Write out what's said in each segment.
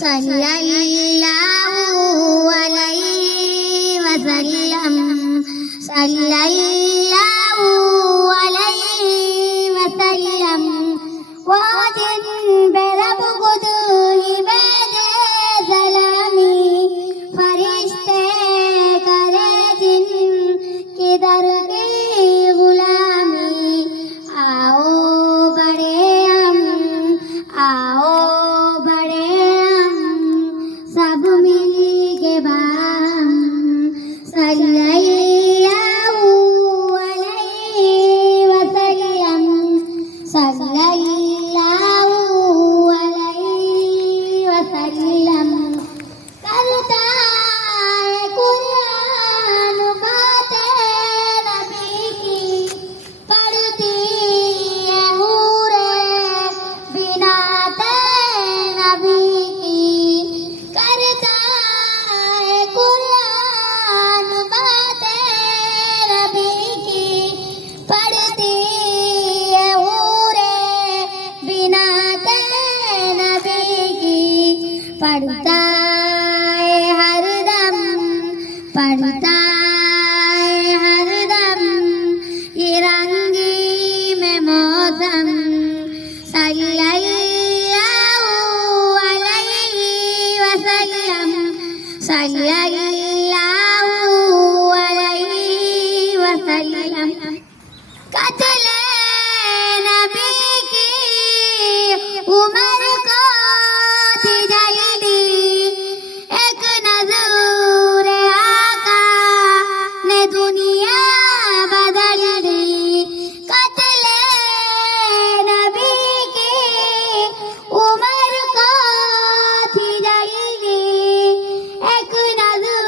सल्लल्लाहु अलैहि वसल्लम सल्लल्लाहु अलैहि वसल्लम वो दिन पे रब खुद ही भेजे सलामी फरिश्ते करे जिन की दर की गुलामी आओ बड़े हम आओ बड़े हम सब मिल के बाम सल्लल्लाहु अलैहि वसल्लम सल्लल्लाहु अलैहि वसल्लम करता है कुरान बातें नबी की पढ़ती है हूरे बिनाते नबी की करता है कुरान बातें नबी की पढ़ती है हूरे बिनाते नबी की पढ़ता है हरदम पढ़ता है हरदम ये रंगी में मौसम सल्लल्लाहु अलैहि वसल्लम सल्लल्लाहु अलैहि वसल्लम कत्ले नबी की उमर को थी जल्दी एक नजर आका ने दुनिया बदल दी कत्ले नबी की उमर को थी जल्दी एक नजर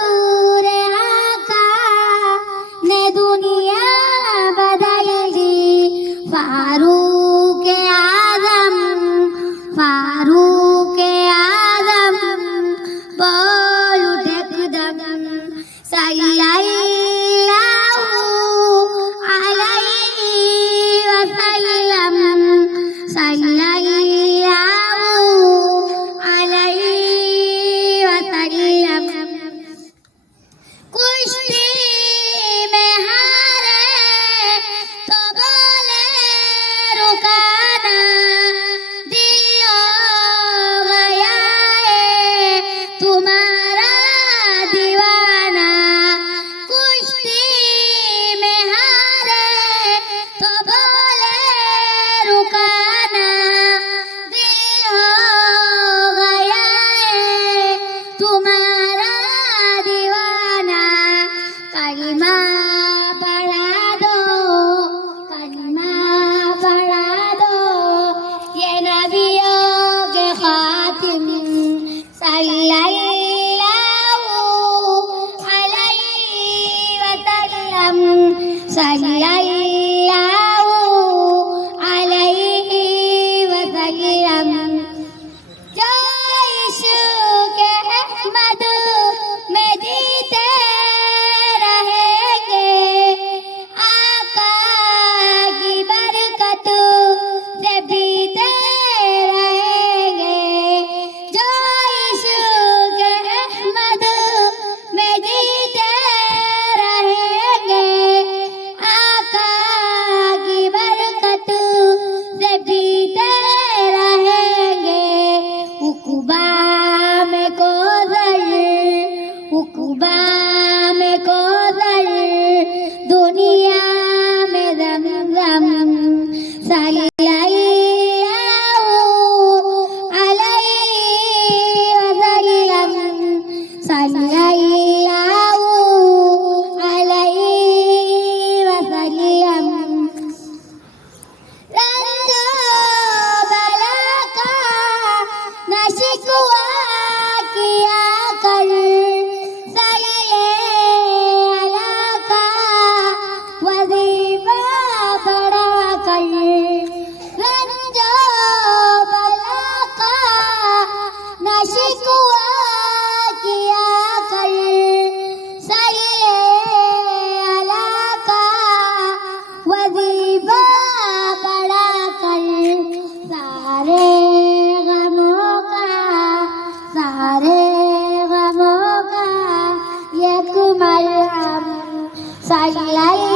sallallahu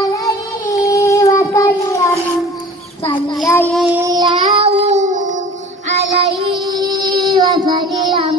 alaihi wasallam, sallallahu alaihi wasallam.